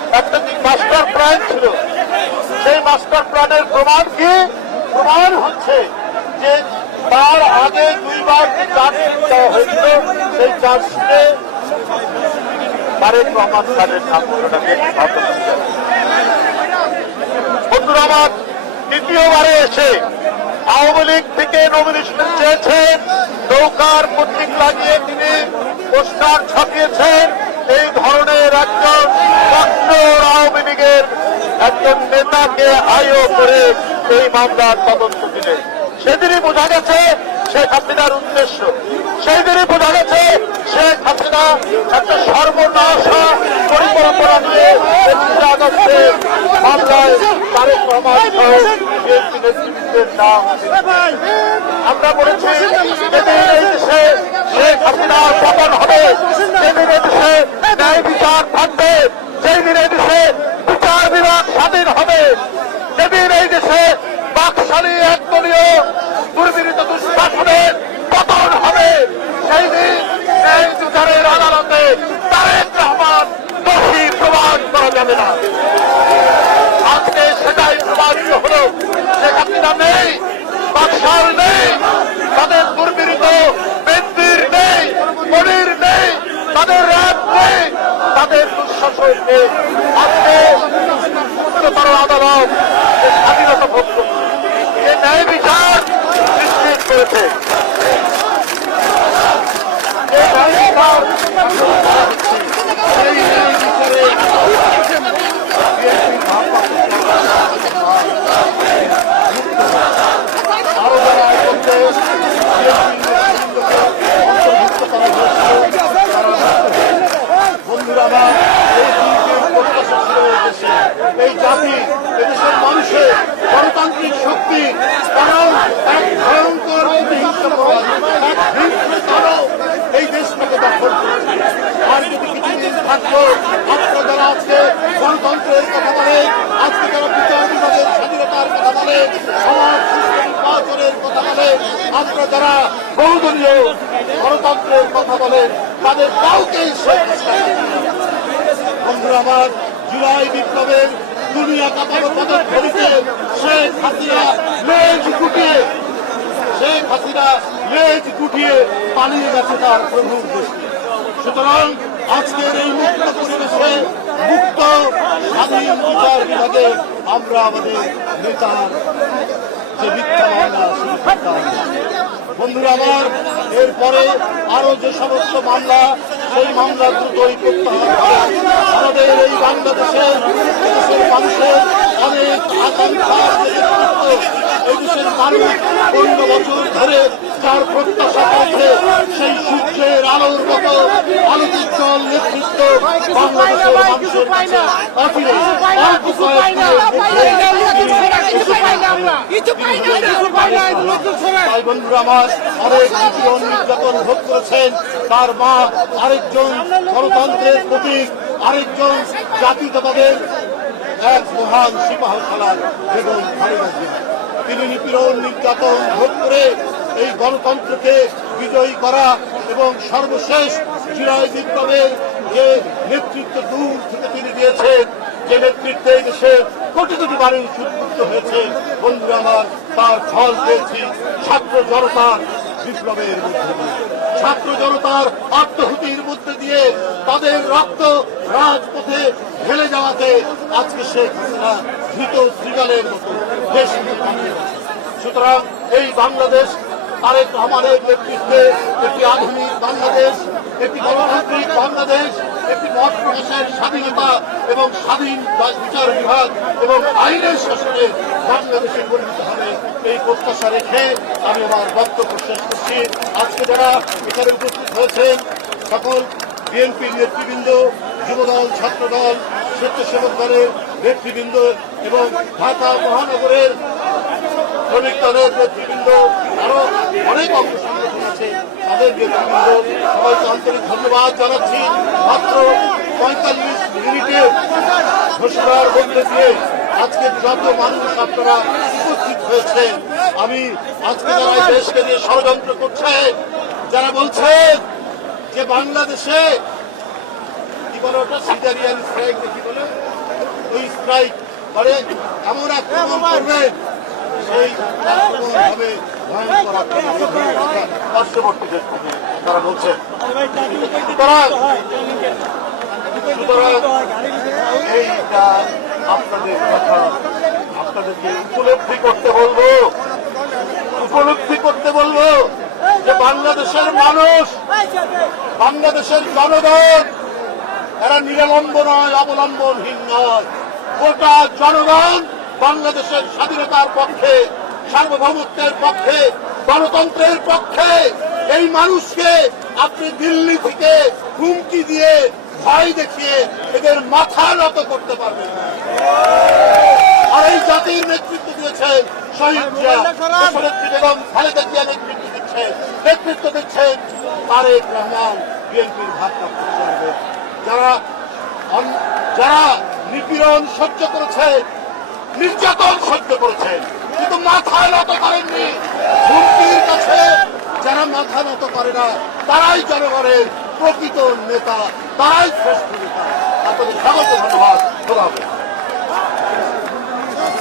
একটা master plan ছিল, সেই মাস্টার প্ল্যানের প্রমাণ কি? প্রমাণ হচ্ছে যে তার আগে দুইবার চার্জশিট দেওয়া হয়েছিল, সেই চার্জশিটে তারেক রহমান খানের নাম বন্ধুরা আমার, দ্বিতীয়বারে এসে আওয়ামী লীগ থেকে নমিনেশন চেয়েছেন, নৌকার প্রতীক লাগিয়ে তিনি পোস্টার ছাপিয়েছেন। এই ধরনের একজন ডক্টর আওয়ামী লীগের একজন নেতাকে আয়ও করে এই মামলার তদন্ত দিলেন। সেদিনই বোঝা গেছে শেখ হাসিনার উদ্দেশ্য, সেদিনই বোঝা গেছে শেখ হাসিনা একটা সর্বনাশা পরিকল্পনা নিয়ে আগস্টের মামলায় তারেক রহমান সহ বিএনপি নেতৃত্বের নাম। আমরা বলেছি যেদিন এই দেশে শেখ হাসিনার পতন হবে, যেদিন এই দেশে ন্যায় বিচার থাকবে, সেই দিন এই দেশে বিচার বিভাগ স্বাধীন হবে, যেদিন এই দেশে বাকশালী একদলীয় দুর্বৃত্ত দুঃশাসনের পতন হবে, সেই দিন ন্যায় বিচারের আদালতে তারেক রহমান দোষী প্রমাণ করা যাবে না। আজকে সেটাই প্রমাণিত হল। শেখ হাসিনা নেই, বাকশাল নেই, তাদের দুর্বৃত্ত বেনজির নেই, মনির নেই, তাদের র্যাব নেই, তাদের দুঃশাসন নেই। আজকে উচ্চতর আদালত স্বাধীনতা ভোগ করছে, যে ন্যায় বিচার নিশ্চিত করেছে, যে ন্যায় বিচার সেই ন্যায় বিচারে আরো যারা করতে বন্ধুরা আমার, এই জাতি, এদেশের মানুষের গণতান্ত্রিক শক্তি, কারণ এক ভয়ঙ্কর এই দেশটাকে দখল করেছে। আর যদি কিছুদিন থাকতো, আপনারা যারা আজকে গণতন্ত্রের কথা বলে, আজকে যারা বিচার বিভাগের স্বাধীনতার কথা বলে, সমাজ নির্বাচনের কথা বলে, আপনারা যারা বহুদলীয় গণতন্ত্রের কথা বলে, তাদের কাউকেই শেখ বন্ধুরা আমার, জুলাই বিপ্লবের দুনিয়া কাঁপানো পদক্ষেপে শেখ হাসিনা লেজ গুটিয়ে পালিয়ে গেছে তার প্রভুর দৃষ্টি। সুতরাং আজকের এই মুক্ত পরিবেশে, মুক্ত স্বাধীন বিচার বিভাগে আমরা আমাদের নেতার যে মিথ্যা মামলা, বন্ধুরা আমার, এরপরে আরো যে সমস্ত মামলা, সেই মামলা দ্রুতই প্রত্যাহার করে আমাদের এই বাংলাদেশের মানুষের অনেক আকাঙ্ক্ষার নেতৃত্ব, এই দেশের মানুষ 15 বছর ধরে যার প্রত্যাশা করছে, সেই সূর্যের আলোর মতো আলোকোজ্জ্বল নেতৃত্ব বাংলাদেশের মানুষের কাছে তাই বন্ধুরা আমার, অনেক নিপীড়ন নির্যাতন ভোগ করেছেন তার মা, আরেকজন গণতন্ত্রের প্রতীক, আরেকজন জাতীয়তাবাদের এক মহান সিপাহসালার বেগম খালেদা জিয়া। তিনি নিপীড়ন নির্যাতন ভোগ করে এই গণতন্ত্রকে বিজয়ী করা এবং সর্বশেষ জুলাই বিপ্লবের যে নেতৃত্ব দূর থেকে তিনি দিয়েছেন, যে নেতৃত্বে দেশের কোটি কোটি মানুষ উদ্বুদ্ধ হয়েছে, বন্ধুরা আমার, তার ফল পেয়েছি ছাত্র জনতার বিপ্লবের মধ্যে দিয়ে, ছাত্র জনতার আত্মহুতির মধ্যে দিয়ে, তাদের রক্ত রাজপথে ঢেলে যাওয়াতে আজকে শেখ হাসিনা ধৃত শ্রীগালের মতো দেশ। সুতরাং এই বাংলাদেশ তারেক রহমানের নেতৃত্বে একটি আধুনিক বাংলাদেশ, একটি গণতান্ত্রিক বাংলাদেশ, একটি মত প্রকাশের স্বাধীনতা এবং স্বাধীন বিচার বিভাগ এবং আইনের শাসনে বাংলাদেশে পরিণত হবে, এই প্রত্যাশা রেখে আমি আমার বক্তব্য শেষ করছি। আজকে যারা এখানে উপস্থিত হয়েছেন, সকল বিএনপির নেতৃবৃন্দ, যুবদল, ছাত্রদল, স্বেচ্ছাসেবক দলের নেতৃবৃন্দ এবং ঢাকা মহানগরের শ্রমিক দলের নেতৃবৃন্দ, আরো অনেক অঙ্গ সংগঠন আছে, তাদের নেতৃবৃন্দ সবাইকে আন্তরিক ধন্যবাদ জানাচ্ছি। মাত্র 45 মিনিটে ঘোষণার মধ্যে দিয়ে আজকে যত মানুষ আপনারা উপস্থিত হয়েছেন, আমি আজকে যারা দেশকে নিয়ে ষড়যন্ত্র করছে, যারা বলছেন যে বাংলাদেশে কি বলে ওটা সিজারিয়ান স্ট্রাইক, কি বলে স্ট্রাইক মানে এমন আক্রমণ করবেন সেই আক্রমণ হবে ভয়ঙ্কর আক্রমণ পার্শ্ববর্তী দেশ থেকে তারা বলছেন। সুতরাং এইটা আপনাদের কথা আপনাদেরকে উপলব্ধি করতে বলবো যে বাংলাদেশের মানুষ, বাংলাদেশের জনগণ এরা নিরলম্ব নয়, অবলম্বনহীন নয়। গোটা জনগণ বাংলাদেশের স্বাধীনতার পক্ষে, সার্বভৌমত্বের পক্ষে, গণতন্ত্রের পক্ষে। এই মানুষকে আপনি দিল্লি থেকে হুমকি দিয়ে, ভয় দেখিয়ে এদের মাথা নত করতে পারবেন না। আর এই জাতির নেতৃত্ব দিয়েছেন শহীদ জিয়া, দেশনেত্রী বেগম খালেদা জিয়া নেতৃত্ব দিচ্ছেন তারেক রহমান, বিএনপির ভারপ্রাপ্ত চেয়ারম্যান। যারা নিপীড়ন সহ্য করেছেন, নির্যাতন সহ্য করেছেন, কিন্তু মাথা নত করেননি। হুমকির কাছে যারা মাথা নত করে না তারাই জনগণের প্রকৃত নেতা, তারাই শ্রেষ্ঠ নেতা। আপনাদের স্বাগত, ধন্যবাদ।